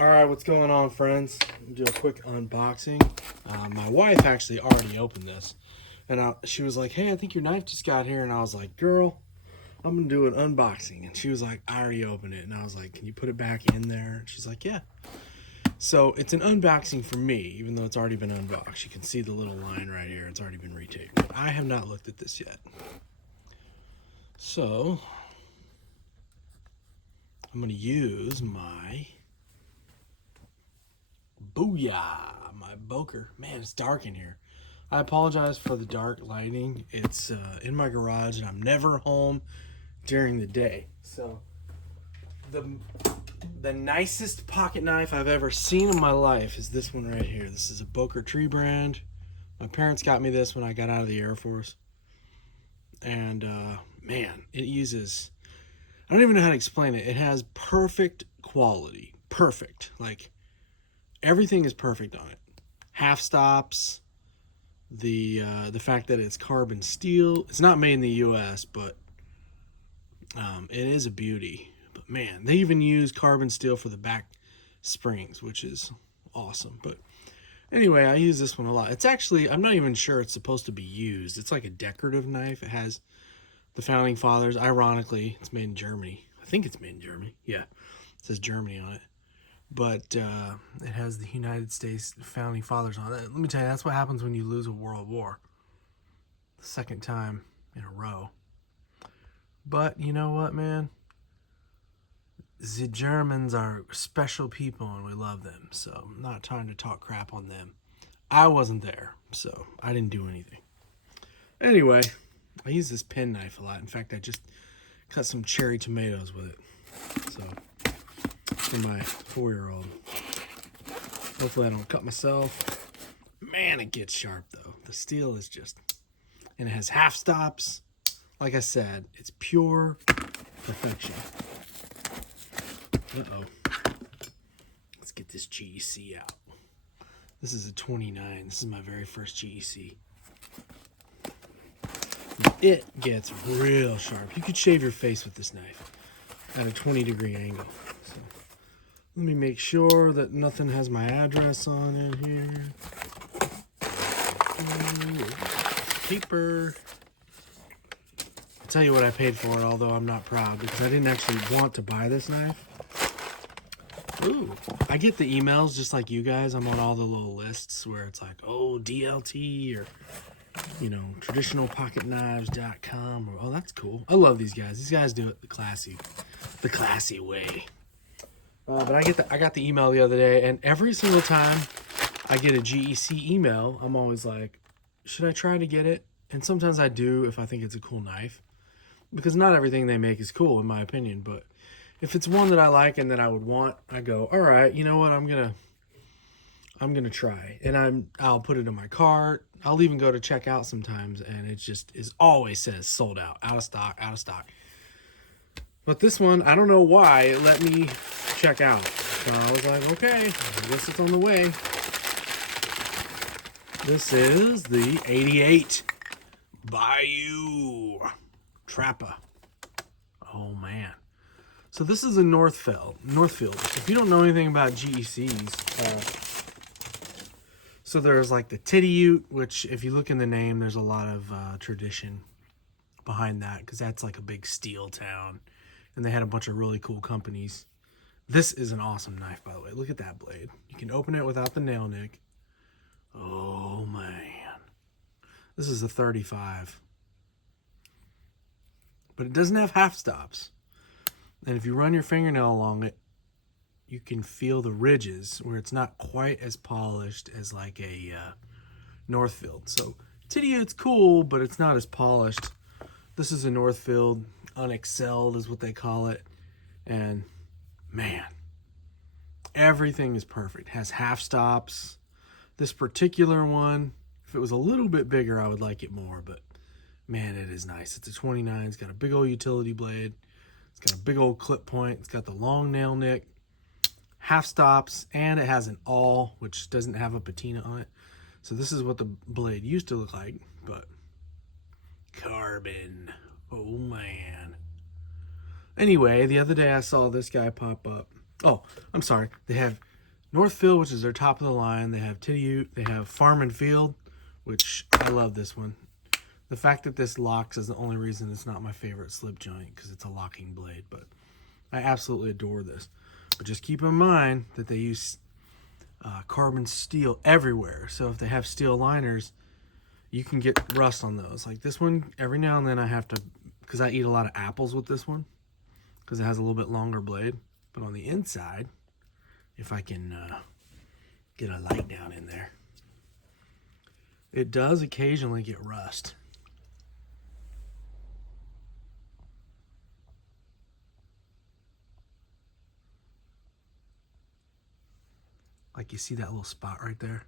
Alright, what's going on, friends? I'll do a quick unboxing. My wife actually already opened this. And she was like, hey, I think your knife just got here. And I was like, girl, I'm going to do an unboxing. And she was like, I already opened it. And I was like, can you put it back in there? And she's like, yeah. So it's an unboxing for me, even though it's already been unboxed. You can see the little line right here. It's already been retaped. But I have not looked at this yet. So I'm going to use my Booyah, my Boker. Man, it's dark in here. I apologize for the dark lighting. It's in my garage and I'm never home during the day. So the nicest pocket knife I've ever seen in my life is this one right here. This is a Boker Tree brand. My parents got me this when I got out of the Air Force. And man, it uses, I don't even know how to explain it. It has perfect quality. Perfect. Like, everything is perfect on it. Half stops, the fact that it's carbon steel. It's not made in the U.S., but it is a beauty. But man, they even use carbon steel for the back springs, which is awesome. But anyway, I use this one a lot. It's actually, I'm not even sure it's supposed to be used. It's like a decorative knife. It has the founding fathers. Ironically, it's made in Germany. I think it's made in Germany. Yeah, it says Germany on it. But it has the United States founding fathers on it. Let me tell you, that's what happens when you lose a world war. The second time in a row. But you know what, man? The Germans are special people and we love them. So I'm not trying to talk crap on them. I wasn't there, so I didn't do anything. Anyway, I use this pen knife a lot. In fact, I just cut some cherry tomatoes with it. So, for my 4-year-old. Hopefully I don't cut myself. Man, it gets sharp though. The steel is just, and it has half stops. Like I said, it's pure perfection. Uh-oh. Let's get this GEC out. This is a 29. This is my very first GEC. It gets real sharp. You could shave your face with this knife at a 20-degree angle. So, let me make sure that nothing has my address on it here. Paper. I'll tell you what I paid for it, although I'm not proud, because I didn't actually want to buy this knife. Ooh, I get the emails just like you guys. I'm on all the little lists where it's like, oh, DLT or, you know, traditionalpocketknives.com. Or, oh, that's cool. I love these guys. These guys do it the classy way. But I got the email the other day, and every single time I get a GEC email, I'm always like, should I try to get it? And sometimes I do if I think it's a cool knife, because not everything they make is cool in my opinion. But if it's one that I like and that I would want, I go, all right, you know what? I'm gonna try, and I'll put it in my cart. I'll even go to check out sometimes, and it just is always says sold out of stock, out of stock. But this one, I don't know why it let me check out. So I was like, okay, I guess it's on the way. This is the 88 Bayou Trapper. Oh man. So this is a Northfield. If you don't know anything about GECs, so there's like the Titty Ute, which if you look in the name, there's a lot of tradition behind that, because that's like a big steel town. And they had a bunch of really cool companies. This is an awesome knife, by the way. Look at that blade. You can open it without the nail nick. Oh, man. This is a 35. But it doesn't have half stops. And if you run your fingernail along it, you can feel the ridges where it's not quite as polished as like a Northfield. So Titty Ute's cool, but it's not as polished. This is a Northfield. Unexcelled is what they call it. And man, everything is perfect. It has half stops. This particular one, if it was a little bit bigger, I would like it more, but man, it is nice. It's a 29. It's got a big old utility blade. It's got a big old clip point. It's got the long nail nick, half stops, and it has an awl, which doesn't have a patina on it. So this is what the blade used to look like, but carbon. Oh man. Anyway, the other day I saw this guy pop up. Oh, I'm sorry. They have Northfield, which is their top of the line. They have Titty Ute. They have Farm and Field, which I love this one. The fact that this locks is the only reason it's not my favorite slip joint, because it's a locking blade, but I absolutely adore this. But just keep in mind that they use carbon steel everywhere. So if they have steel liners, you can get rust on those. Like this one, every now and then I have to, because I eat a lot of apples with this one, because it has a little bit longer blade. But on the inside, if I can get a light down in there, it does occasionally get rust. Like you see that little spot right there?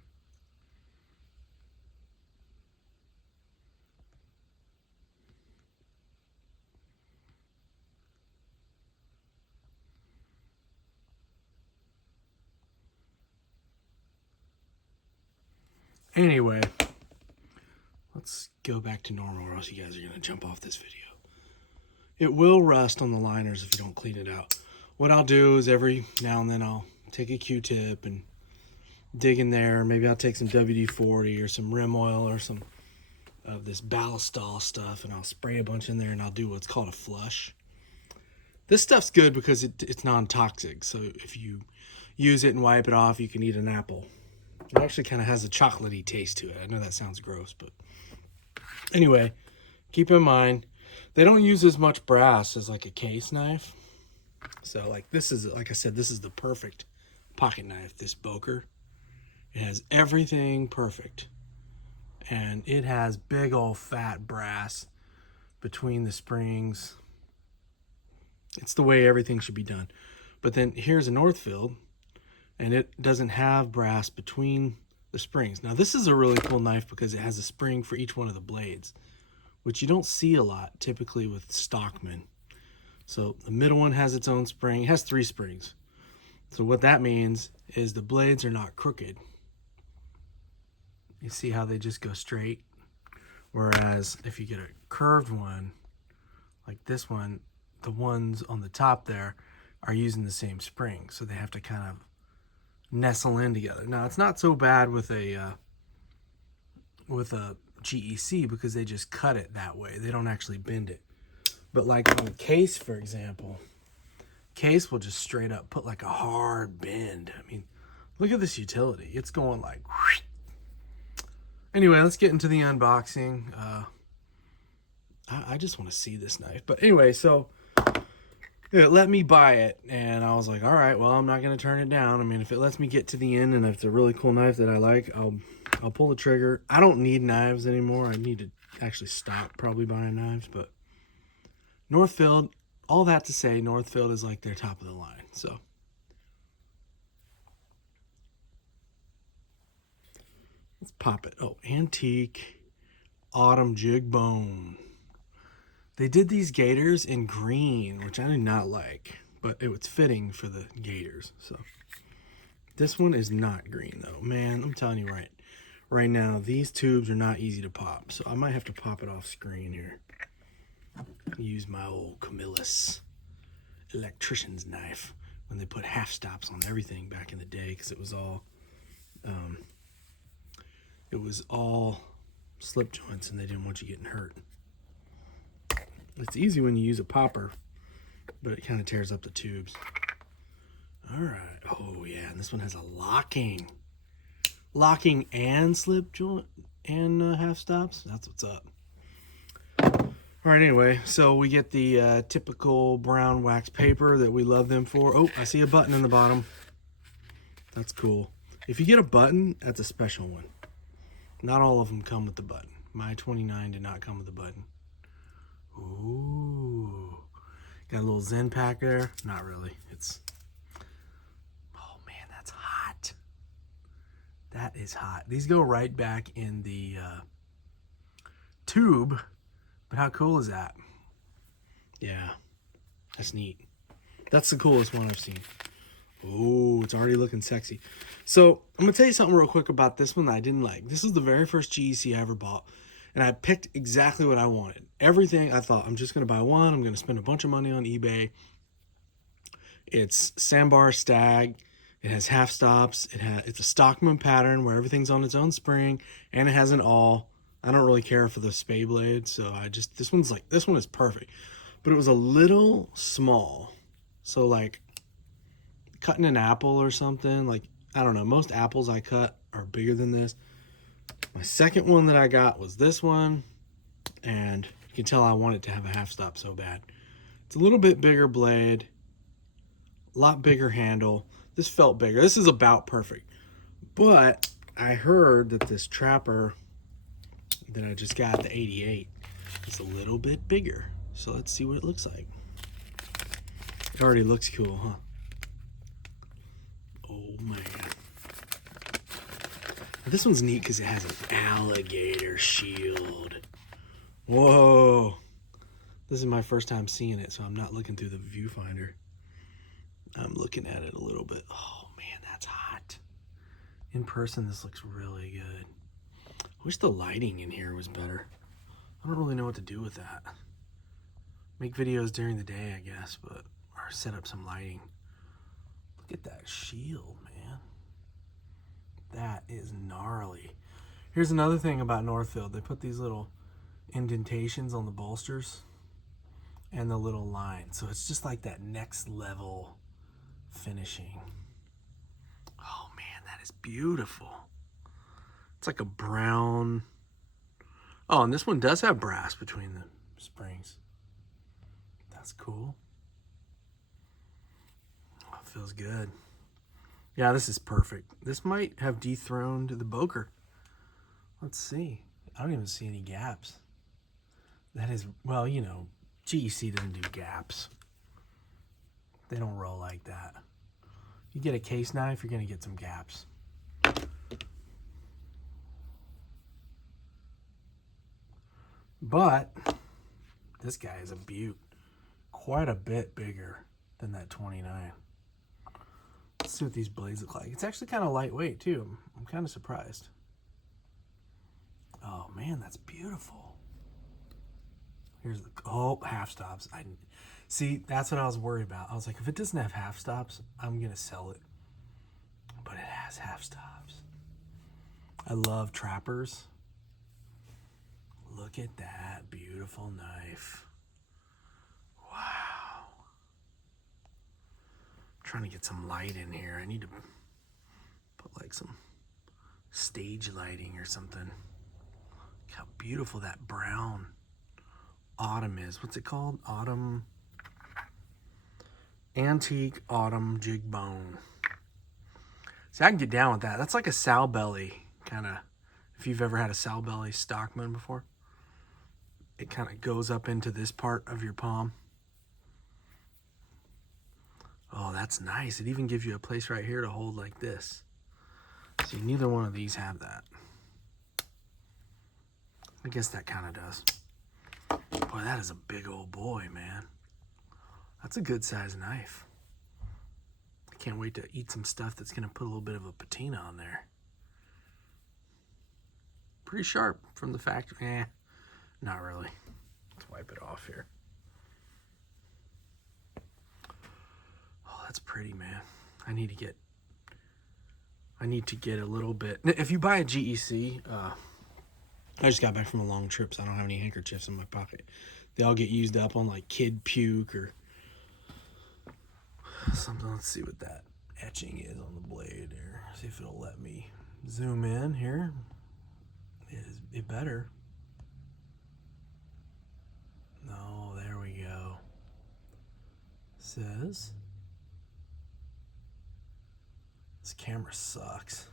Anyway, let's go back to normal or else you guys are going to jump off this video. It will rust on the liners if you don't clean it out. What I'll do is every now and then I'll take a Q-tip and dig in there. Maybe I'll take some WD-40 or some rim oil or some of this ballistol stuff, and I'll spray a bunch in there, and I'll do what's called a flush. This stuff's good because it's non-toxic, so if you use it and wipe it off, you can eat an apple. It actually kind of has a chocolatey taste to it. I know that sounds gross, but anyway, keep in mind, they don't use as much brass as like a case knife. So like this is, like I said, this is the perfect pocket knife, this Boker. It has everything perfect. And it has big old fat brass between the springs. It's the way everything should be done. But then here's a Northfield, and it doesn't have brass between the springs. Now this is a really cool knife because it has a spring for each one of the blades, which you don't see a lot typically with Stockman. So the middle one has its own spring. It has 3 springs. So what that means is the blades are not crooked. You see how they just go straight? Whereas if you get a curved one, like this one, the ones on the top there are using the same spring. So they have to kind of nestle in together. Now it's not so bad with a GEC because they just cut it that way. They don't actually bend it. But like on the case, for example, case will just straight up put like a hard bend. I mean, look at this utility. It's going like whoosh. Anyway, let's get into the unboxing. I just want to see this knife. But anyway, so it let me buy it, and I was like, all right, well, I'm not going to turn it down. I mean, if it lets me get to the end and if it's a really cool knife that I like, I'll pull the trigger. I don't need knives anymore. I need to actually stop probably buying knives. But Northfield, all that to say, Northfield is like their top of the line. So let's pop it. Oh, antique autumn jig bone. They did these gaiters in green, which I did not like, but it was fitting for the gaiters. So this one is not green though. Man, I'm telling you right now, these tubes are not easy to pop. So I might have to pop it off screen here. Use my old Camillus electrician's knife when they put half stops on everything back in the day, because it was all slip joints and they didn't want you getting hurt. It's easy when you use a popper, but it kind of tears up the tubes. All right. Oh yeah, and this one has a locking and slip joint and half stops. That's what's up. All right, anyway, so we get the typical brown wax paper that we love them for. Oh, I see a button in the bottom. That's cool. If you get a button, that's a special one. Not all of them come with the button. My 29 did not come with the button. Ooh. Got a little Zen pack there. Not really. Oh man, that's hot. That is hot. These go right back in the tube. But how cool is that? Yeah, that's neat. That's the coolest one I've seen. Oh, it's already looking sexy. So I'm gonna tell you something real quick about this one that I didn't like. This is the very first GEC I ever bought, and I picked exactly what I wanted. Everything. I thought, I'm just gonna buy one. I'm gonna spend a bunch of money on eBay. It's Sandbar Stag. It has half stops. It's a Stockman pattern where everything's on its own spring, and it has an awl. I don't really care for the spay blade, so this one is perfect. But it was a little small. So like cutting an apple or something, like, I don't know, most apples I cut are bigger than this. My second one that I got was this one, and you can tell I wanted to have a half stop so bad. It's a little bit bigger blade, a lot bigger handle. This felt bigger. This is about perfect. But I heard that this Trapper that I just got, the 88, is a little bit bigger. So let's see what it looks like. It already looks cool, huh? Oh man. This one's neat because it has an alligator shield. Whoa. This is my first time seeing it, so I'm not looking through the viewfinder. I'm looking at it a little bit. Oh man, that's hot. In person, this looks really good. I wish the lighting in here was better. I don't really know what to do with that. Make videos during the day, I guess, or set up some lighting. Look at that shield, man. That is gnarly. Here's another thing about Northfield. They put these little indentations on the bolsters and the little line. So it's just like that next level finishing. Oh man, that is beautiful. It's like a brown. Oh, and this one does have brass between the springs. That's cool. Oh, it feels good. Yeah, this is perfect. This might have dethroned the Boker. Let's see. I don't even see any gaps. That is, well, you know, GEC doesn't do gaps. They don't roll like that. You get a case knife, you're going to get some gaps. But this guy is a beaut. Quite a bit bigger than that 29. Let's see what these blades look like. It's actually kind of lightweight too. I'm kind of surprised. Oh man, that's beautiful. Here's the, oh, half stops. See, that's what I was worried about. I was like, if it doesn't have half stops, I'm gonna sell it. But it has half stops. I love trappers. Look at that beautiful knife. Wow. I'm trying to get some light in here. I need to put like some stage lighting or something. Look how beautiful that brown autumn is. What's it called? Autumn. Antique autumn jig bone. See, I can get down with that. That's like a sow belly kind of. If you've ever had a sow belly Stockman before, it kind of goes up into this part of your palm. Oh, that's nice. It even gives you a place right here to hold like this. See, neither one of these have that. I guess that kind of does. Boy, that is a big old boy, man. That's a good size knife. I can't wait to eat some stuff that's going to put a little bit of a patina on there. Pretty sharp from the factory. Not really. Let's wipe it off here. Oh, that's pretty, man. I need to get a little bit. If you buy a GEC, I just got back from a long trip, so I don't have any handkerchiefs in my pocket. They all get used up on like kid puke or something. Let's see what that etching is on the blade here. See if it'll let me zoom in here. It better. No, there we go. Says this camera sucks.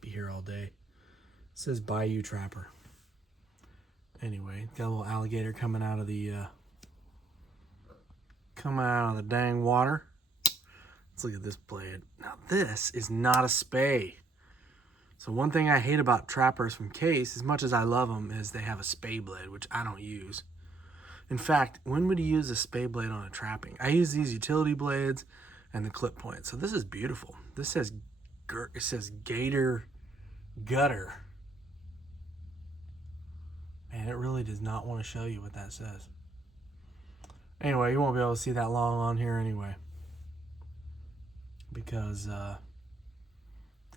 Be here all day. It says Bayou Trapper. Anyway, got a little alligator coming out of the dang water. Let's look at this blade. Now this is not a spay. So one thing I hate about trappers from Case, as much as I love them, is they have a spay blade, which I don't use. In fact, when would you use a spay blade on a trapping? I use these utility blades and the clip point. So this is beautiful. This says, it says Gator Gutter. And it really does not want to show you what that says. Anyway, you won't be able to see that long on here anyway, because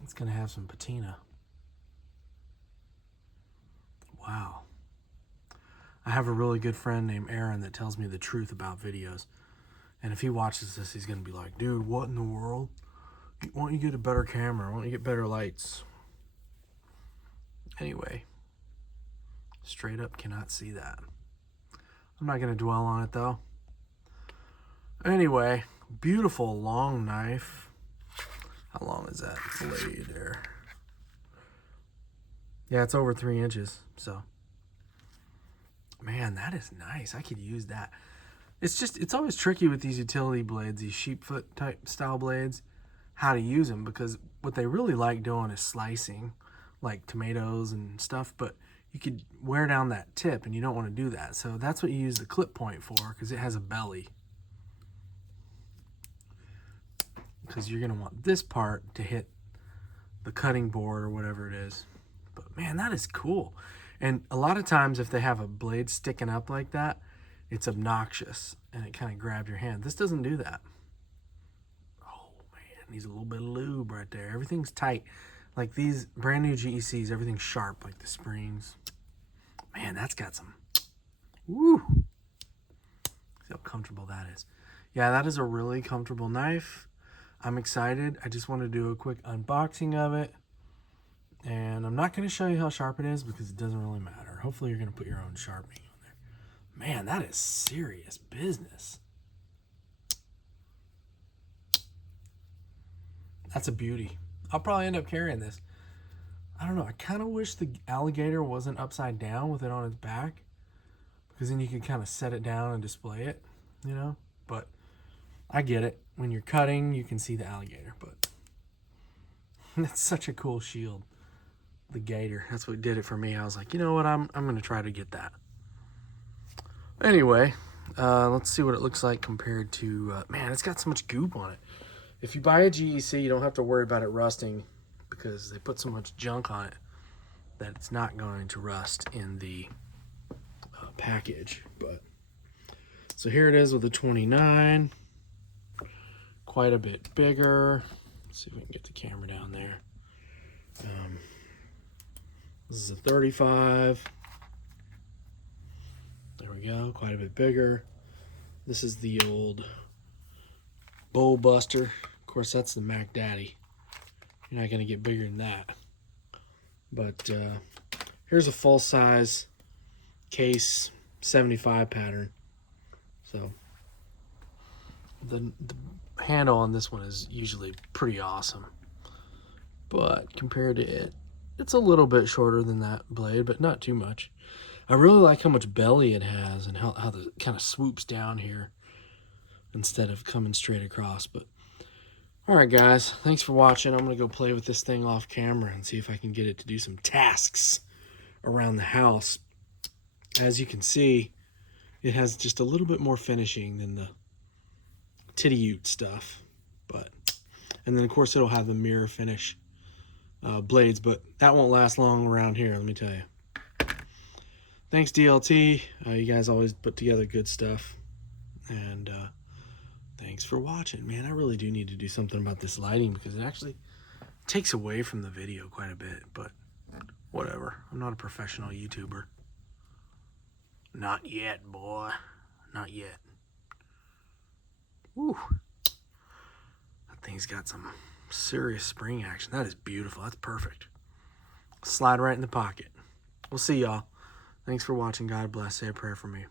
it's going to have some patina. Wow. I have a really good friend named Aaron that tells me the truth about videos. And if he watches this, he's going to be like, dude, what in the world? Why don't you get a better camera? Why don't you get better lights? Anyway, straight up cannot see that. I'm not going to dwell on it, though. Anyway, beautiful long knife. How long is that blade there? Yeah, it's over 3 inches, so. Man, that is nice. I could use that. It's always tricky with these utility blades, these sheepfoot type style blades, how to use them, because what they really like doing is slicing, like tomatoes and stuff, but you could wear down that tip and you don't want to do that. So that's what you use the clip point for, because it has a belly. Because you're going to want this part to hit the cutting board or whatever it is. But man, that is cool. And a lot of times if they have a blade sticking up like that, it's obnoxious and it kind of grabs your hand. This doesn't do that. Oh man, needs a little bit of lube right there. Everything's tight. Like these brand new GECs, everything's sharp, like the springs. Man, that's got some, woo. See how comfortable that is. Yeah, that is a really comfortable knife. I'm excited. I just want to do a quick unboxing of it. And I'm not going to show you how sharp it is because it doesn't really matter. Hopefully you're going to put your own sharpening on there. Man, that is serious business. That's a beauty. I'll probably end up carrying this. I don't know. I kind of wish the alligator wasn't upside down with it on its back, because then you could kind of set it down and display it, you know? But I get it. When you're cutting, you can see the alligator, but that's such a cool shield. The gator, that's what did it for me. I was like, you know what, I'm going to try to get that. Anyway, let's see what it looks like compared to, man, it's got so much goop on it. If you buy a GEC, you don't have to worry about it rusting, because they put so much junk on it that it's not going to rust in the package. But so here it is with the 29, quite a bit bigger. Let's see if we can get the camera down there. This is a 35. There we go, quite a bit bigger. This is the old Bowl Buster. Of course, that's the Mac Daddy. You're not gonna get bigger than that. But here's a full size case 75 pattern. So the handle on this one is usually pretty awesome. But compared to it, it's a little bit shorter than that blade, but not too much. I really like how much belly it has and how the kind of swoops down here instead of coming straight across. But all right, guys, thanks for watching. I'm going to go play with this thing off camera and see if I can get it to do some tasks around the house. As you can see, it has just a little bit more finishing than the Titty-Ute stuff. And then, of course, it'll have the mirror finish blades, but that won't last long around here, let me tell you. Thanks, DLT. You guys always put together good stuff. And thanks for watching. Man, I really do need to do something about this lighting, because it actually takes away from the video quite a bit, but whatever. I'm not a professional YouTuber. Not yet, boy. Not yet. Woo. That thing's got some serious spring action. That is beautiful. That's perfect. Slide right in the pocket. We'll see y'all. Thanks for watching. God bless. Say a prayer for me.